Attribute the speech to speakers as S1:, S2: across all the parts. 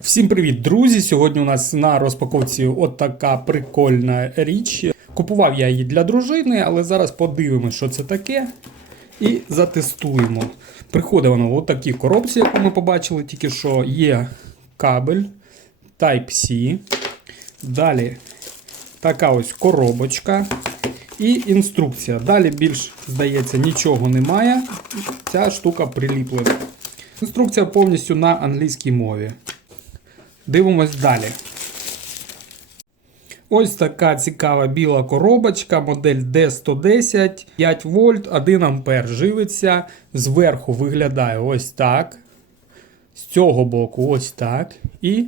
S1: Всім привіт, друзі! Сьогодні у нас на розпаковці от така прикольна річ. Купував я її для дружини, але зараз подивимося, що це таке. І затестуємо. Приходить воно в такій коробці, яку ми побачили, тільки що є кабель Type-C. Далі така ось коробочка і інструкція. Далі більш, здається, нічого немає. Ця штука приліплена. Інструкція повністю на англійській мові. Дивимось далі. Ось така цікава біла коробочка, модель D110, 5 вольт, 1 ампер живиться. Зверху виглядає ось так. З цього боку ось так. І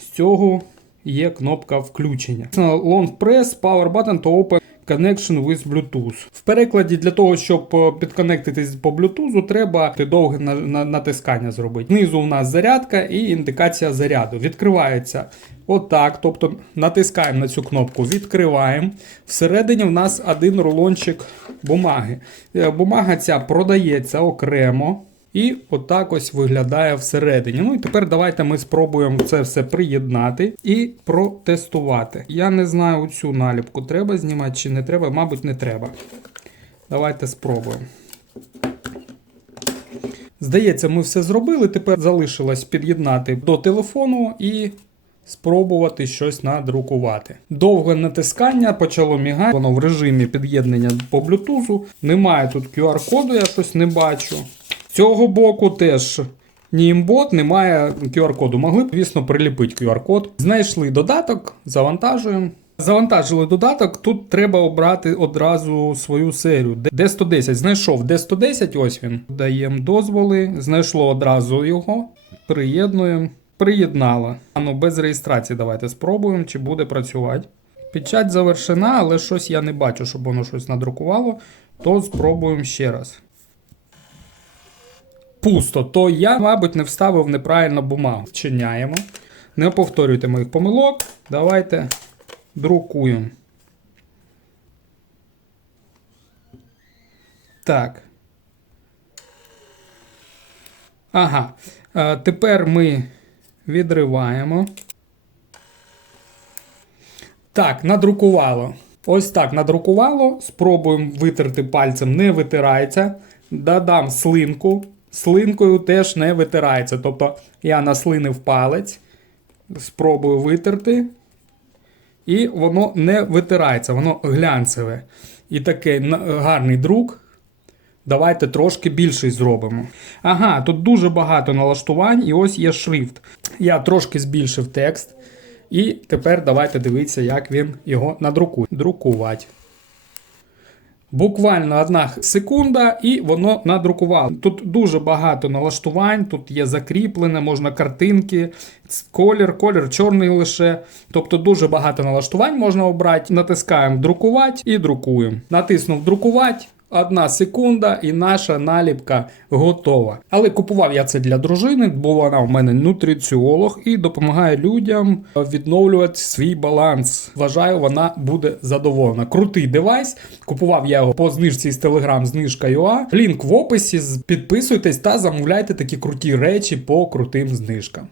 S1: з цього є кнопка включення. Long press, power button to open connection with Bluetooth. В перекладі для того, щоб е, підконектитись по Bluetooth, треба довге на- на- натискання зробити. Знизу у нас зарядка і індикація заряду. Відкривається отак. Тобто натискаємо на цю кнопку, відкриваємо. Всередині в нас один рулончик бумаги. Е, Бумага ця продається окремо. І отак ось виглядає всередині. Ну і тепер давайте ми спробуємо це все приєднати і протестувати. Я не знаю цю наліпку, треба знімати чи не треба, мабуть, не треба. Давайте спробуємо. Здається, ми все зробили. Тепер залишилось під'єднати до телефону і спробувати щось надрукувати. Довге натискання почало мігати. Воно в режимі під'єднання по Bluetooth. Немає тут QR-коду, я щось не бачу. Цього боку теж німбот, немає QR-коду. Могли б, звісно, приліпити QR-код. Знайшли додаток, завантажуємо. Завантажили додаток, тут треба обрати одразу свою серію. D110. Знайшов D110, ось він. Даємо дозволи, знайшло одразу його, приєднуємо, приєднало. А ну без реєстрації давайте спробуємо, чи буде працювати. Печать завершена, але щось я не бачу, щоб воно щось надрукувало. То спробуємо ще раз. Пусто, то я, мабуть, не вставив неправильно бумагу. Вчиняємо. Не повторюйте моїх помилок. Давайте друкуємо. Так. Ага. Е, тепер ми відриваємо. Так, надрукувало. Ось так надрукувало. Спробуємо витерти пальцем, не витирається. Додам слинку. Слинкою теж не витирається. Тобто я наслинив палець, спробую витерти. І воно не витирається, воно глянцеве. І такий гарний друк. Давайте трошки більший зробимо. Ага, тут дуже багато налаштувань, і ось є шрифт. Я трошки збільшив текст. І тепер давайте дивитися, як він його надрукує. Друкувати. Буквально одна секунда, і воно надрукувало. Тут дуже багато налаштувань, тут є закріплене, можна картинки, колір, колір чорний лише. Тобто дуже багато налаштувань можна обрати. Натискаємо друкувати і друкуємо. Натиснув друкувати. Одна секунда, і наша наліпка готова. Але купував я це для дружини, бо вона в мене нутриціолог і допомагає людям відновлювати свій баланс. Вважаю, вона буде задоволена. Крутий девайс. Купував я його по знижці з Telegram, знижка UA. Лінк в описі. Підписуйтесь та замовляйте такі круті речі по крутим знижкам.